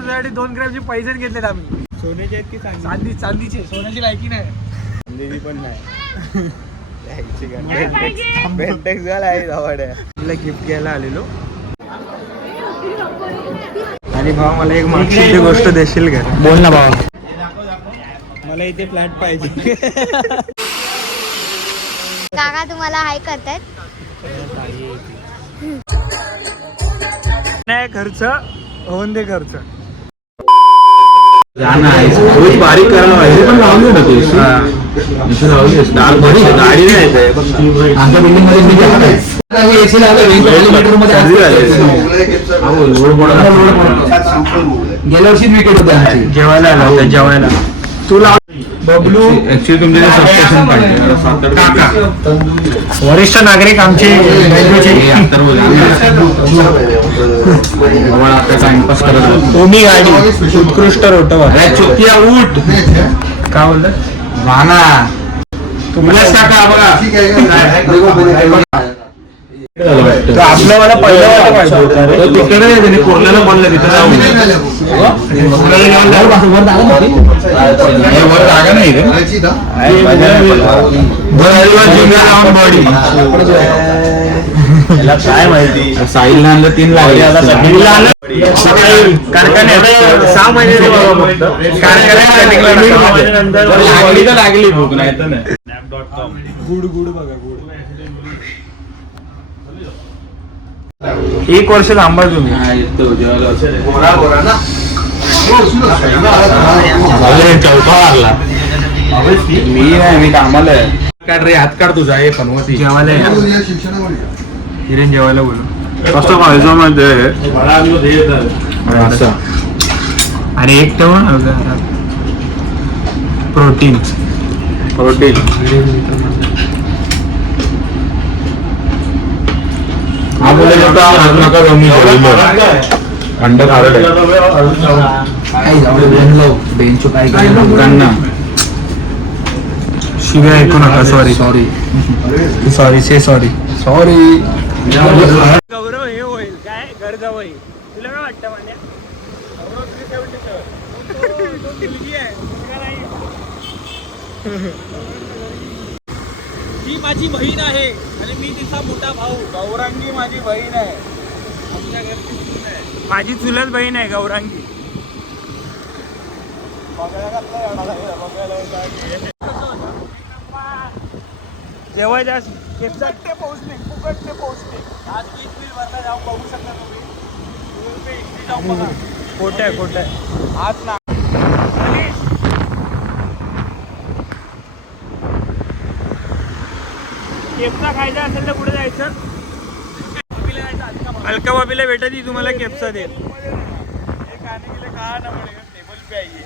तुझ्यासाठी 2 ग्रॅमचे पैसे घेतलेत आम्ही. सोन्याचे आहेत की चांदीचे. सोन्याची लायकी नाही. चांदीची पण नाही. बेंटेक्स झाला आहे धावड्या. तुला गिफ्ट घ्यायला आलेलो. आणि भाऊ मला एक मागची गोष्ट देशील का? बोल ना भाऊ. मला इथे फ्लॅट पाहिजे. काका तुम्हाला हाय करतायत. नाही खर्च होऊन दे खर्च. बारीक करायला पाहिजे. पण लावली होतं गाडी नाही गेल्या वर्षी विकेट होते जेवायला आला होता जेवायला. तुला बबलू ऍक्च्युली तुमचे वरिष्ठ नागरिक आमचे टाइमपास करत ओमी गाडी उत्कृष्ट रोटवा चुकिया ऊट काय बोलत वाना तुम्हाला बघा आपलं मला पहिलं तिकडे कोरल्याला बोललं तिथं जागा नाही काय माहिती साहिल आणलं 3 लागले आता कारखान्यात 6 महिने लागली तर लागली भूक नाही तर नाही. गुड गुड बघा गुड 1 वर्ष थांबा तुम्ही. मी नाही मी कामाला आहे. काढ रे हात काढ तुझा हे पनवती जेवायला हिरेन जेवायला बोलू कसं पाहिजे म्हणजे आणि एक ठेवून प्रोटीन हा बोले नका अंडर शिव्या ऐकू नका. सॉरी गौरव हे होईल काय घर जावई. तुला काय वाटतं माझ्या मुलगी आहे ती माझी बहीण आहे आणि मी तिचा मोठा भाऊ. गौरांगी माझी बहीण आहे. आमच्या घरची सून आहे. माझी चुलत बहीण आहे गौरांगी. जेवायच्या केपसाटे पोहोचणे फुकटचे पोहोचणे. आज वीज बिल भरला जाऊन बघू शकता तुम्ही. जाऊन बघा. खोटं आहे आज ना. केपसा खायचा असेल तर कुठे जायचं? अलका बाबीला भेटा ती तुम्हाला केपसा देईल. खाने के लिए कहा ना पड़ेगा टेबल पे आइए.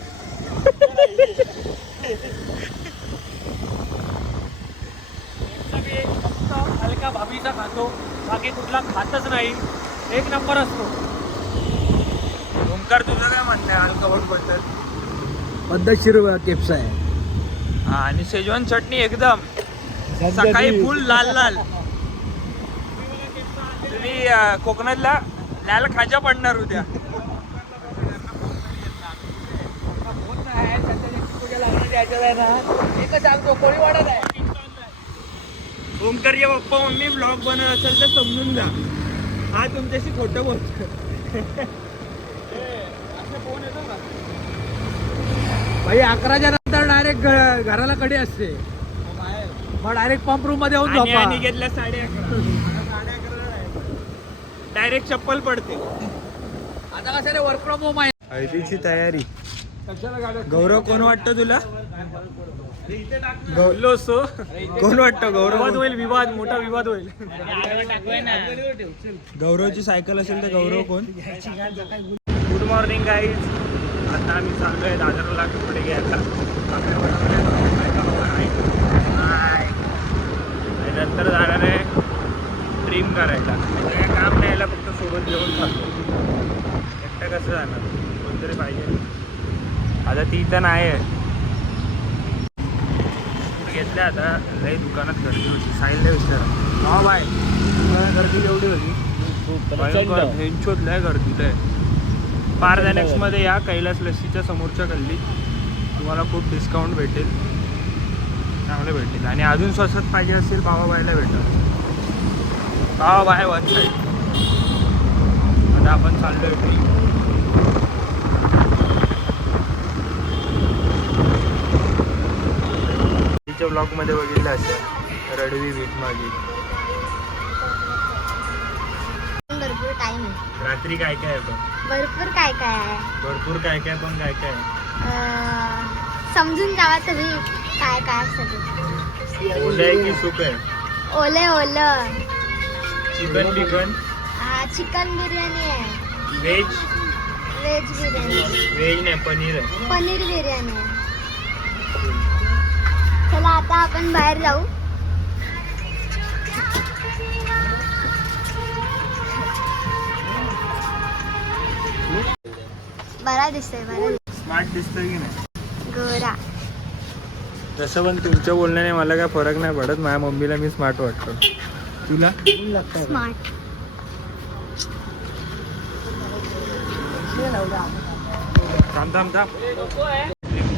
अलका भाभीचा खातो बाकी कुठला खातच नाही. 1 नंबर असतो. ओमकार तुझं काय म्हणणं आहे अलका बद्दल? पद्धतशीर केप्स आहे. हा आणि शेजवान चटणी एकदम सकाळी फुल लाल. तुम्ही कोकणातला लाल खाजा पडणार उद्या. ओमकारच्या पप्पा मम्मी ब्लॉग बनवत असेल तर समजून जा. हा तुमच्याशी खोटं बोलतो. भाई 11च्या नंतर डायरेक्ट घराला कडे असते. मग डायरेक्ट पंप रूम मध्ये येऊन झोपा. आणि घेतल्या 11:30 डायरेक्ट चप्पल पडते. आता कसं रे वर्क फ्रॉम होम आहे. हळदीची तयारी. गौरव कोण वाटतं तुला? गौरव कोण वाटतं? गौरव होईल. मोठा विवाद होईल. गौरवची सायकल असेल तर गौरव कोण? Good morning guys. आता आम्ही चाललोय दादरला कपडे घ्यायला. नंतर जाणार आहे ट्रिम करायला. काय काम नाही यायला फक्त सोबत जेवण चालतो. एकटं कसं जाणार? कोणतरी पाहिजे. आता ती तर नाही आहे. घेतल्या आता लई दुकानात गर्दी होती. साहिलला विचारा हा बाय गर्दी एवढी होती. भयंकर हेंचोत लय गर्दी लय. पारदानेक्स मध्ये या कैलास लस्सीच्या समोरच्या गल्लीत तुम्हाला खूप डिस्काउंट भेटेल, चांगले भेटेल. आणि अजून स्वस्तात पाहिजे असेल भावाबाईला भेटेल. भावाबाई वन साईड. आता आपण चाललोय ट्रिप. तिच्या ब्लॉगमध्ये बघितलं असेल रडवी बीट माझी. भरपूर टाइम आहे. रात्री काय काय आहे पण भरपूर काय काय आहे. भरपूर काय काय पण काय काय आहे. समजून जावा तुम्ही काय काय असतं. ओलं आहे की सुक आहे? ओले ओलं. चिकन बिकन चिकन बिर्याणी आहे. Veg veg biryani. व्हेज नाही पनीर आहे. पनीर बिर्याणी आहे. चला आता आपण बाहेर जाऊ. बरा दिसतोय. बरा स्मार्ट दिसतोय की नाही? गोरा. तसं पण तुमच्या बोलण्याने मला काय फरक नाही पडत. माझ्या मम्मीला मी स्मार्ट वाटतो. तुला स्मार्ट. थांब थांब थांब.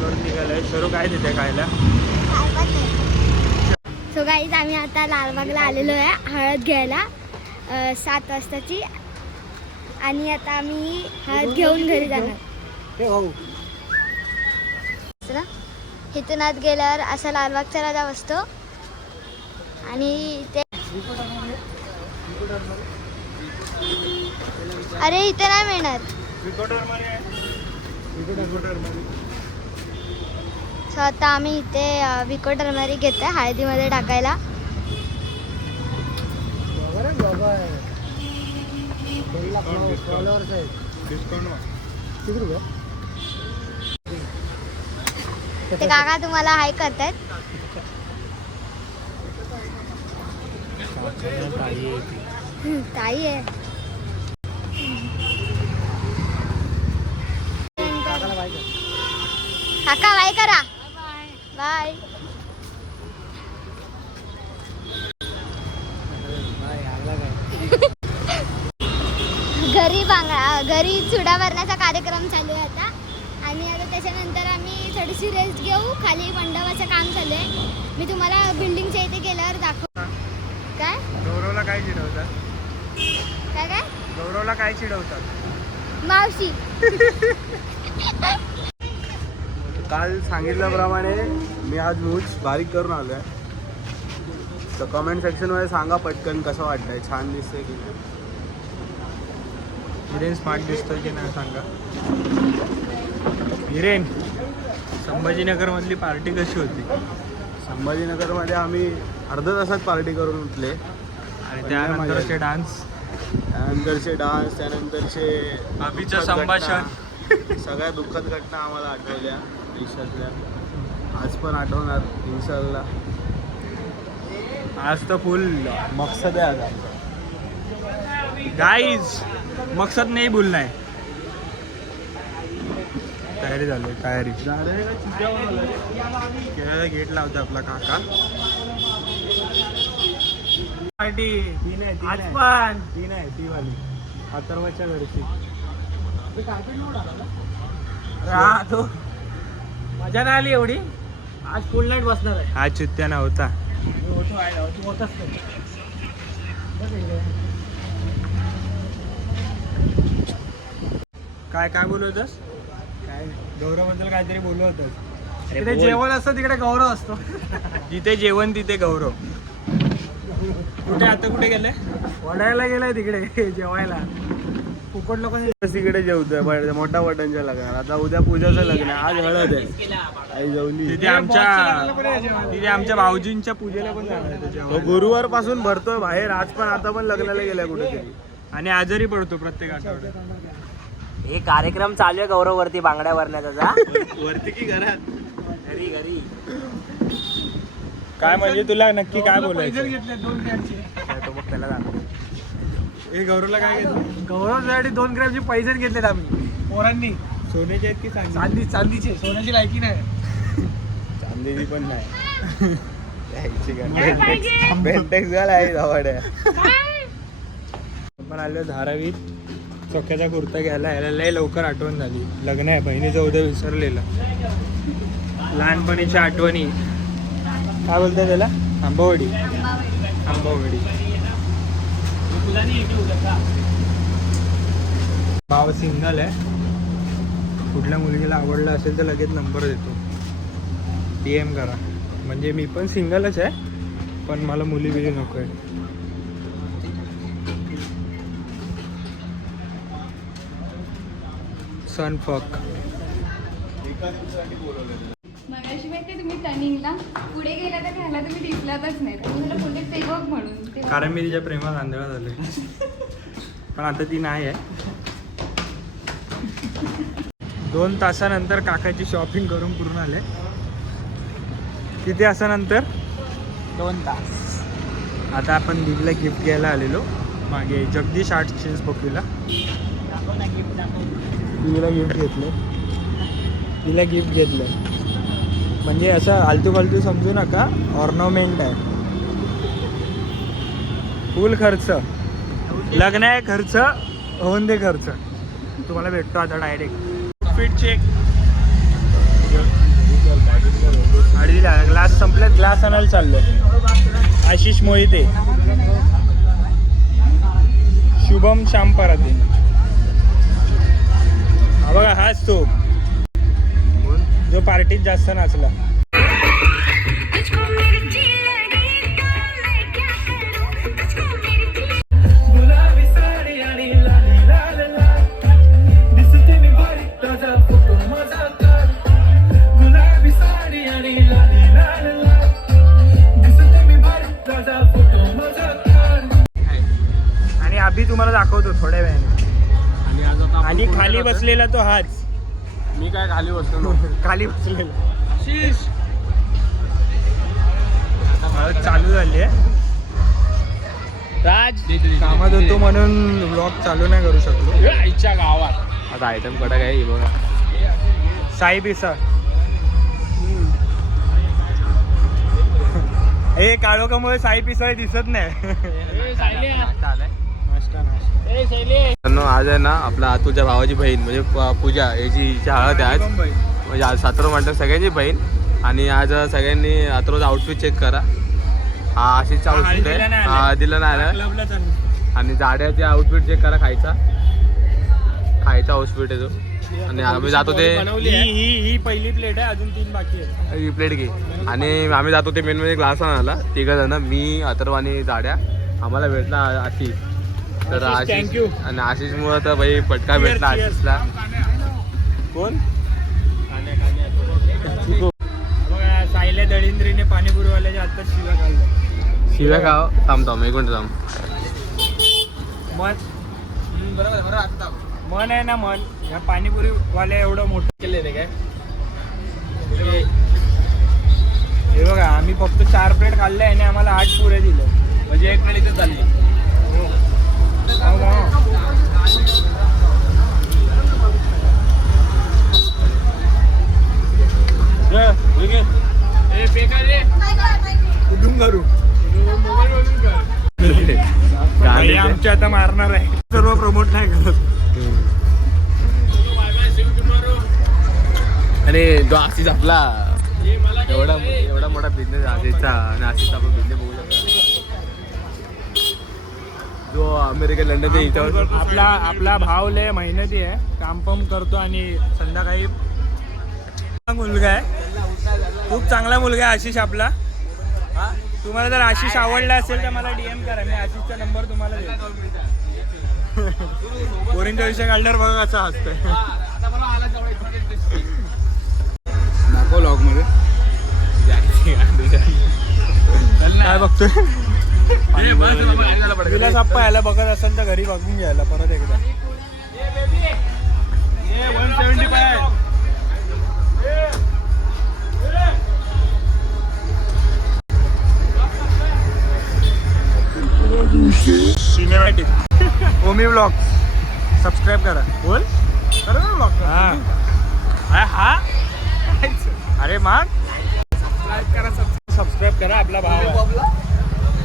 करून निघालाय. सर्व काय देते खायला? सो गाईज आम्ही आता लालबागला आलेलो आहे हळद घ्यायला 7 वाजताची. आणि आता आम्ही हळद घेऊन घरी जाणार. इथून आत गेल्यावर असा लालबागचा राजा बसतो. आणि ते अरे इथे नाही मिळणार. सो आता आम्ही इथे विको टर्मरिक घेतोय हळदीमध्ये टाकायला. ते काका तुम्हाला हाय करतायत. ताई आहे. काका बाय करा. बाय. घरी चुडा भरण्याचा कार्यक्रम चालू आहे आता. आणि आता त्याच्यानंतर आम्ही थोडीशी रेस्ट घेऊ. खाली मंडपाचं काम चालू आहे. मी तुम्हाला बिल्डिंगच्या इथे गेल्यावर दाखव. काय गौरवला काय चिडवतात? काय काय गौरवला काय चिडवतात? मावशी. काल सांगितल्याप्रमाणे मी आज मूज बारीक करून आलो आहे. तर कमेंट सेक्शनमध्ये सांगा पटकन कसं वाटतंय, छान दिसतंय की नाही. हिरेन स्मार्ट दिसतोय की नाही सांगा. हिरेन, संभाजीनगरमधली पार्टी कशी होती? संभाजीनगरमध्ये आम्ही अर्ध्या तासात पार्टी करून उठले. आणि त्यानंतरचे डान्स, त्यानंतरचे अभिचं दुःखद संभाषण. घटना, सगळ्या दुःखद घटना आम्हाला आठवल्या आयुष्यातल्या. आज पण आठवणार इन्शाल्लाह. आज तर फुल मकसद आहे आज आमचा. गाईज, मकसद नाही भूलना है. तयारी झाली. तयारी गेट लावतो आपला काका. पार्टी आज पण ती नाही, ती वाली अथर्वच्या घरची. तो मजा नाही आली एवढी. आज फुल नाईट बसणार आहे. हा चित्त्या नव्हता. काय काय बोलत होतस? काय गौरवबद्दल काहीतरी बोलत होतस. तिकडे जेवण असतं तिकडे गौरव असतो. जिथे जेवण तिथे गौरव. कुठे आता कुठे गेले? वडायला गेलाय तिकडे जेवायला. फुकट लोकांनी तिकडे जेवतोय मोठा बटनच्या लग्नात. आता उद्या पूजाचं लग्न आहे, आज हळद आहे. आई जवली तिथे आमच्या भाऊजींच्या पूजेला पण जाणार. गुरुवार पासून भरतोय बाहेर. आज पण आता पण लग्नाला गेलाय कुठेतरी. आणि आजारी पडतो प्रत्येक आठवड्यात. हे कार्यक्रम चालू आहे गौरव वरती बांगड्या भरण्याचा. वरती की घरात? घरी घरी काय म्हणजे तुला नक्की काय बोलायचं? घेतले 2 ग्रॅमचे. तो मग त्याला जाणार. हे गौरवला काय घेतलं? गौरवसाठी 2 ग्रॅमचे पैसे घेतलेत आम्ही पोरांनी. सोन्याचे आहेत की चांदी? चांदीचे. सोन्याची लायकी नाही. चांदीची पण नाही. बेंटेक्स झाला आहे धावाड्या. आपण आलो धारावीत चोक्याचा कुर्ता घ्यायला यायला लय लवकर आठवण झाली. लग्न आहे, बहिणीचं उद्या विसरलेलं. लहानपणीच्या आठवणी. काय बोलताय त्याला? आंबावडी. आंबावडी. भाव सिंगल आहे. कुठल्या मुलगीला आवडला असेल तर लगेच नंबर देतो, DM करा. म्हणजे मी पण सिंगलच आहे, पण मला मुली बिली नको आहे. सनफक. मगाशी माहिती तुम्ही टर्निंगला पुढे गेला तर ह्याला तुम्ही दिसलातच नाही. तुम्हाला पुढे ते बघ म्हणून ते कारण मी तिच्या प्रेमात आंधळा झाले. पण आता ती नाही आहे. 2 तासानंतर काकाची शॉपिंग करून पूर्ण आले. किती तासानंतर? 2 तास. आता आपण दीदीला गिफ्ट घ्यायला आलेलो. मागे जगदीश आर्ट चेंज बघूला तिला गिफ्ट घेतलं. तिला गिफ्ट घेतलं म्हणजे असं आलतू फालतू समजू नका, ऑर्नामेंट आहे. फुल खर्च. लग्न आहे, खर्च होऊन दे खर्च. तुम्हाला भेटतो आता डायरेक्ट. Fit check. अडीला ग्लास संपले, ग्लास आणायला चाललोय. आशिष मोहिते, शुभम शामपराते. हा बघा, हाच तो जो पार्टीत जास्त नाचला. आणि अभि तुम्हाला दाखवतो थोड्या वेळाने. आणि खाली बसलेला तो हाच. मी काय खाली बसलो खाली बसलेला चालू झाली आहे. राज कामात होतो म्हणून ब्लॉग चालू नाही करू शकलो. आईच्या गावात आता आयटम कडक आहे ही बघा. साई पिसा. हे काळोखामुळे साई पिसा दिसत नाही. आज आहे ना आपला आतूच्या भावाची बहीण म्हणजे पूजा याची हळद आहे आज. म्हणजे आज सातारा म्हणतात सगळ्यांची बहीण. आणि आज सगळ्यांनी आतरोज आउटफिट चेक करा. हा आशिषचा आउटफिट आहे. हा दिला नाही आला. आणि जाड्याचे आउटफिट चेक करा. खायचा आउटफिट आहे तो. आणि आम्ही जातो ते ही पहिली प्लेट आहे, अजून 3 बाकी आहे. ही प्लेट घे. आणि आम्ही जातो ते मेन म्हणजे ग्लास आणायला. 3 जण, मी अथर्व आणि जाड्या. आम्हाला भेटला आशिष. तर आशिष आणि आशिषमुळे तर भाई पटका भेटला आशिषला. कोण? सायल्या दळिंद्रीने पाणीपुरीवाल्याच्या आता शिव्या खाल्ल्या. शिव्या खाव. थांब एक मिनिट थांब. मन आहे ना मन. या पाणीपुरीवाल्या एवढं मोठं केले रे काय. हे बघा, आम्ही फक्त 4 प्लेट खाल्ले आणि आम्हाला 8 पुरे दिले. म्हणजे 1 प्लेट इथे चालली. कुठून करू? आमच्या आता मारणार आहे. सर्व प्रमोट नाही करत. आणि जो आशिष आपला एवढा मोठा बिझनेस आशिषचा. आणि आशिषचा आपण बिझनेस बघू शकतो. जो अमेरिका लंडन इथं आपला भाव लय मेहनती आहे. काम पण करतो आणि संध्याकाळी मुलगा आहे. खूप चांगला मुलगा आहे आशिष आपला. तुम्हाला जर आशिष आवडला असेल तर मला DM करा. मी आशिषचा नंबर तुम्हाला देतो. पोरींचा विषय काढल्यावर बघा कसा हसतोय. दाखव लॉग मध्ये काय बघतोय? विलास आप्पा यायला बघत असेल तर घरी बघून घ्यायला परत एकदा. 175. सिनेमॅटिक ओमी ब्लॉग सबस्क्राईब करा. बोल करा ना ब्लॉग. हा अरे मग सबस्क्राईब करा. आपला भाव आहे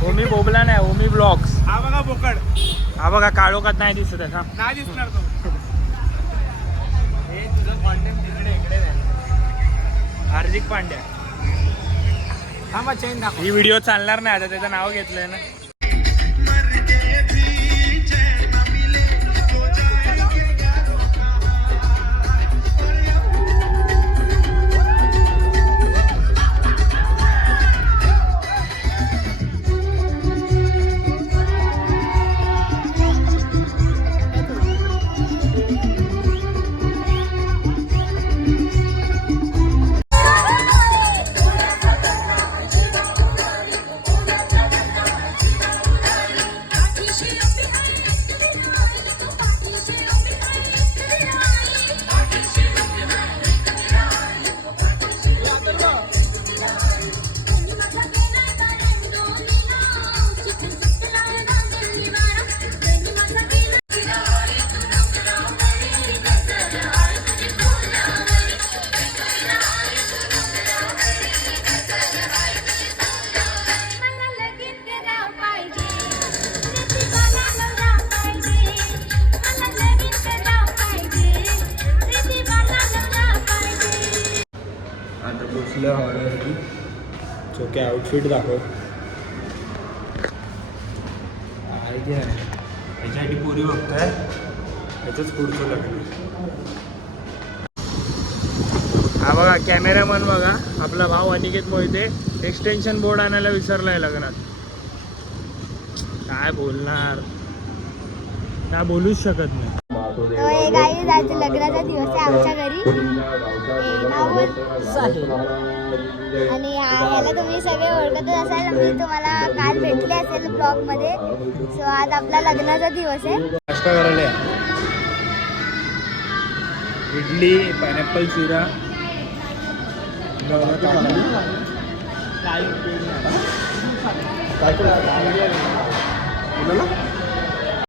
ओमी बोबला नाही, ओमी ब्लॉग. ब्लॉग्स. हा बघा बोकड, हा बघा काळोखात नाही दिसत आहे का, नाही दिसणार तो. हे तुझं कॉन्टेंट इकडे हार्दिक पांड्या. हा मग चेन दाखव. ही व्हिडिओ चालणार नाही आता, त्याचं नाव घेतलंय ना. चोके आउटफिट दाखव. आहे की नाही याच्यासाठी पुरी बघताय, याचंच पुढचं लग्न. हा बघा कॅमेरामन बघा, आपला भाऊ अनिकेत मोहिते एक्सटेन्शन बोर्ड आणायला विसरलाय लग्नात. काय बोलणार, काय बोलूच शकत नाही. गाई जायचं लग्नाचा दिवस आहे आमच्या घरी. आणि ह्याला तुम्ही सगळे ओळखतच असाल, मी तुम्हाला काल भेटले असेल ब्लॉग मध्ये. सो आज आपला लग्नाचा दिवस आहे. नाश्ता करायला या. इडली, पायनॅपल चिरा,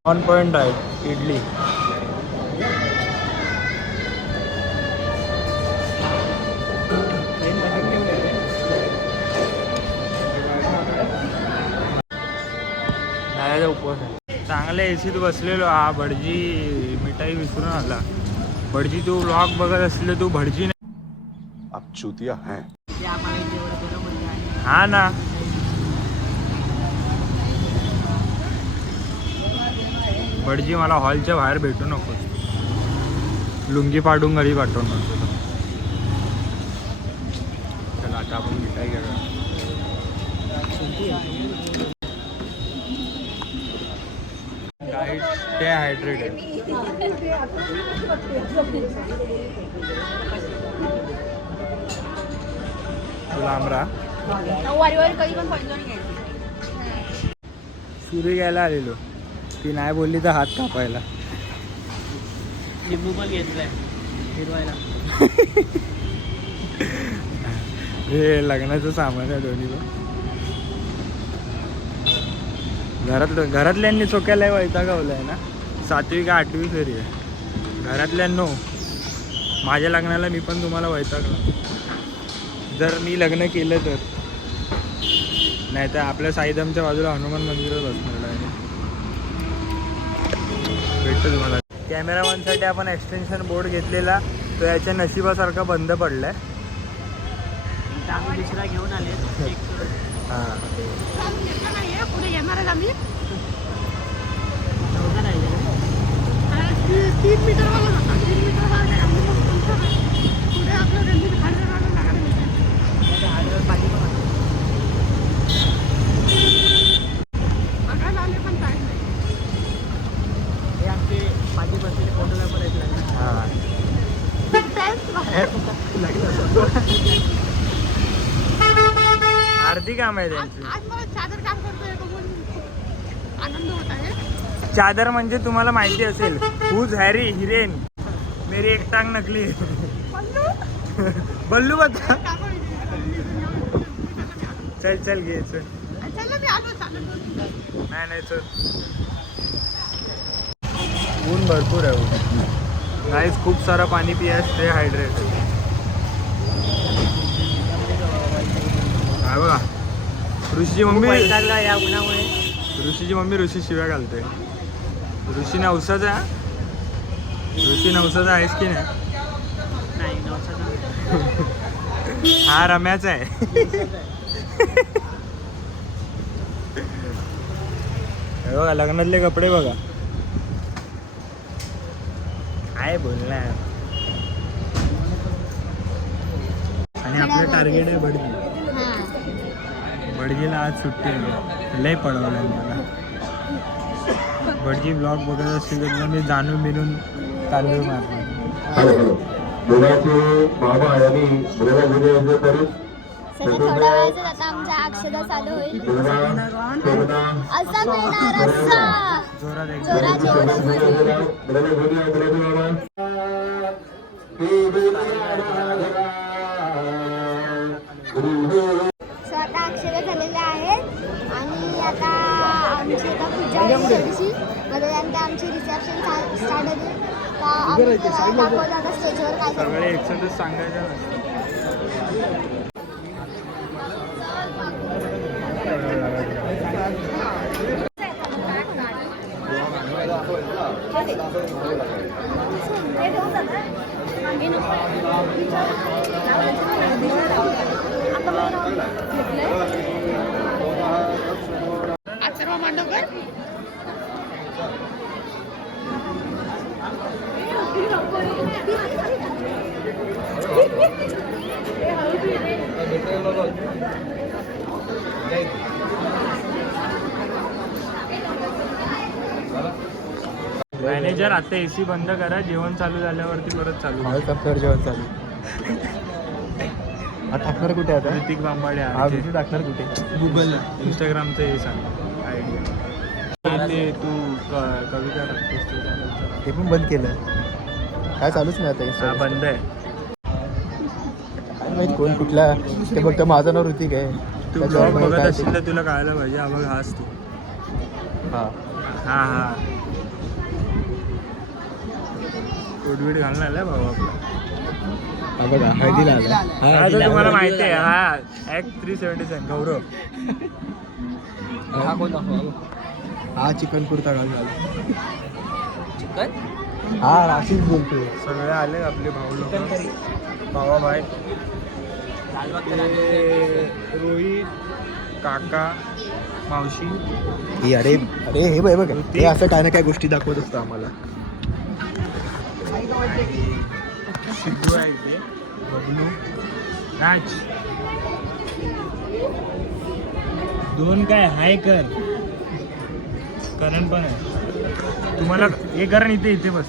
ऑन पॉइंट आहे इडली. उपवास आहे. चांगल्या एसीत बसलेलो. हा भटजी मिठाई विसरून आला. भटजी तू व्लॉग बघत असले, तू भटजी नाही. आप चूतिया हैं. हा ना, भटजी मला हॉलच्या बाहेर भेटू नको, लुंगी पाडून घरी पाठवणार. चला आता आपण मिठाई घेऊया. Guide stay hydrated. लांब राहा. सुरी घ्यायला आलेलो, ती नाही बोलली तर हात कापायला. लिंबू पण घेतलाय फिरवायला. हे लग्नाचं सामान आहे दोन्ही पण. घरातल्यांनी चोक्याला वैतागवलंय ना. 7वी का 8वी फेरी आहे. घरातल्यांनो, माझ्या लग्नाला मी पण तुम्हाला वैतागलो. जर मी लग्न केलं तर, नाही तर आपल्या साईधामच्या बाजूला हनुमान मंदिरात बसणार आहे. भेटतो तुम्हाला. कॅमेरामॅनसाठी आपण एक्सटेन्शन बोर्ड घेतलेला, तो याच्या नशिबासारखा बंद पडलाय. दुसरा घेऊन आले. हां पुढे येणार आहे आम्ही 3 मीटर पुढे आपलं बघायला आले पण काय नाही. हे आमचे पाठी बसलेले फोटोग्राफर आहेत. हां आरती काम आहे त्यांची. आज मला चादर काम करतोय खूप आनंद होत आहे. चादर म्हणजे तुम्हाला माहिती असेल, हुज हॅरी हिरेन मेरी एक टांग नकली. बल्लू बता. चल चल घे चल. मी आलो चालत. नाही चल. ऊन भरपूर आहे. ऊन गाईस, खूप सारा पाणी पिया, स्टे हायड्रेट. काय बघा, ऋषीची मम्मी वैतागला या उन्हामुळे. ऋषीची मम्मी ऋषी शिव्या घालते. ऋषी नवसाचा ऋषी नवसाचा आहेस की नाही? हा रम्याचा आहे. हे बघा लग्नातले कपडे बघा. काय बोलणार. आणि आपलं टार्गेट आहे भटजी. भटजीला आज सुट्टी आहे. लय पळवलंय मला. भटजी ब्लॉग बघत असेल तर मी जाणून बिनून तांदूळ मारतो. सगळं थोड्या वेळातच आता आमच्या अक्षदा चालू होईल. असा मिळणार असा जोरात एक जोरात सो आता अक्षरा झालेल्या आहेत आणि आता आमची आता पूजा आहे थोडीशी मध्ये त्यानंतर आमची रिसेप्शन स्टार्ट होते. तर आम्ही तुम्हाला दाखवलं आता स्टेजवर काय करतो. सगळे एकसाथच सांगायचं नसतं. मॅनेजर आता AC बंद करा. जेवण चालू झाल्यावरती परत चालू. जेवण चालू. हा टाकणार कुठे आता? ऋतिक बांबाडे हा व्हिडिओ टाकणार कुठे? गुगल इंस्टाग्रामचं हे सांग आयडिया. ते तू कविता टाकतोस ते channel. ते पण बंद केलं. काय चालूच नाही आता हा Instagram. बंद आहे. काय माहित कोण कुठला. ते फक्त माझं नाव ऋतिक आहे. तू त्याच्यावर ब्लॉग मला बघत काय असेल तर तुला कळायला पाहिजे. हा बघ हाच तू. हा हा हा कोडवीड घालून आलाय भाऊ आपला. हा बघा हळदीला आला. हा तो तुम्हाला माहिती आहे. हा ॲक्ट 377 गौरव. हा कोण हा चिकन कुर्ता घालून आला. चिकन हा राशीच बोलतोय. सगळे आले आपले भाऊ लोक. भावा भाई रोहित काका मावशी. ही अरे अरे हे बघ बघ हे असं काय ना काय गोष्टी दाखवत असतं आम्हाला. सिद्धू आहे इथे. बबलू राज 2 काय हाय कर. करण पण आहे. तुम्हाला हे करण इथे इथे बस.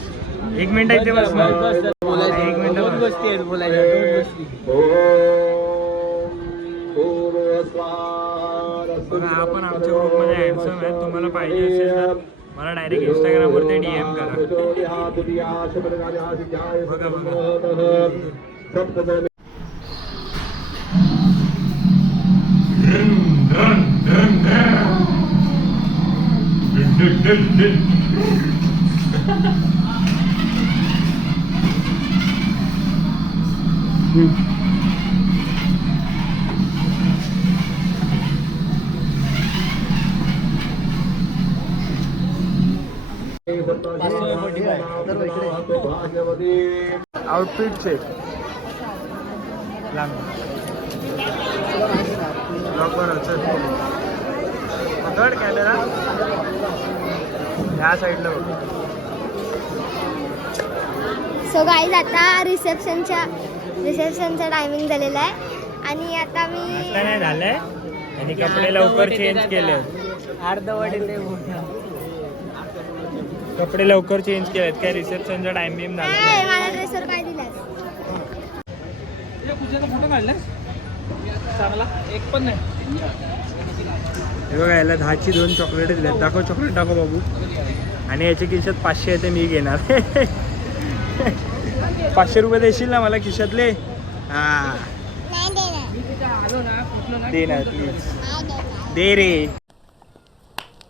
1 मिनिट इथे बस ना. 1 मिनिट बघा. हा पण आमच्या ग्रुपमध्ये हँडसम आहे. तुम्हाला पाहिजे असेल तर मला डायरेक्ट इंस्टाग्रामवरती DM करा. बघा बघा. आउटफिट चेक लांब लॉकर चल पकड कॅमेरा. ह्या साईडला बघ. सो गाईज आता रिसेप्शनचा टायमिंग झालेला आहे आणि आता मी आता नाही झालंय. आणि कपडे लवकर चेंज केले. कपडे लवकर चेंज केलेत. काय रिसेप्शनचा टायमिंग झाला. माझ्या ड्रेसवर काय दिलास? फोटो काढला चांगला एक पण नाही. हे बघा याला 10ची 2 चॉकलेट दिल्यात. दाखव चॉकलेट दाखव बाबू. आणि याच्या खिशात 500 आहे ते मी घेणार. 500 रुपये देशील ना मला खिशातले? हा दे ना प्लीज. दे रे.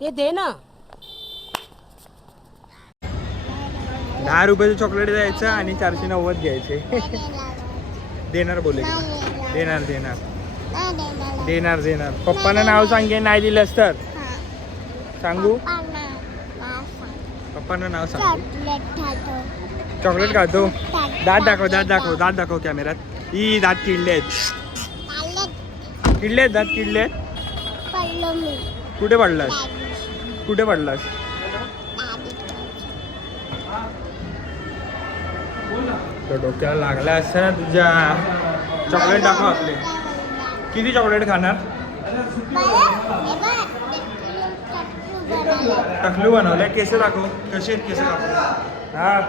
हे दे ना. 10 रुपयाचं चॉकलेट द्यायचं आणि 490 घ्यायचे. देणार बोले. देणार देणार देणार देणार. पप्पांना नाव सांगेन नाही दिलंस तर. सांगू पप्पांना नाव सांगू चॉकलेट खातो दात दाखव कॅमेऱ्यात ही दात किडले आहेत दात किडले आहेत कुठे पडलास तो डोक्याला लागला असतं ना तुझ्या चॉकलेट दाखव आपले किती चॉकलेट खाणार टकलू बनवलंय केस दाखव कसे केस दाखव हा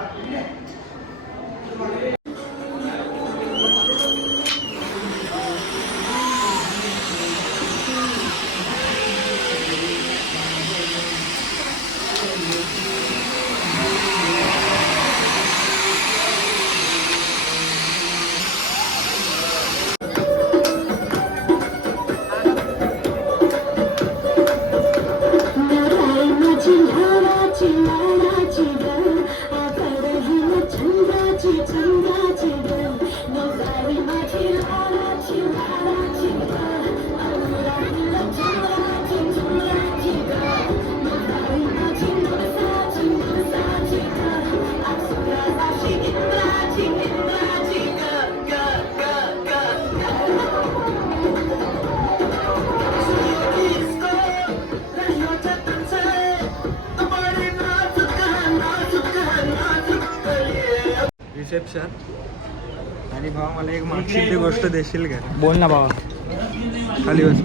रिसेप्शन आणि भावा मला एक मागची गोष्ट देशील का बोल ना बाबा. खाली बस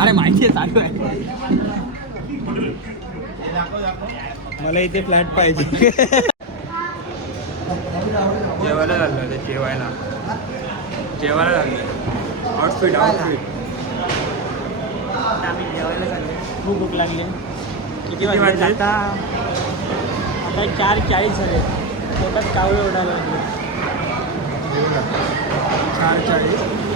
अरे माहिती आहे चालू आहे. मला इथे फ्लॅट पाहिजे जेवायला लागलं ते जेवायला लागलं आउटफिट आम्ही जेवायला चालले. खूप भूक लागली. किती वाजले आता 4:40 झाले. पोटात कावळे उडायला लागले. 4:40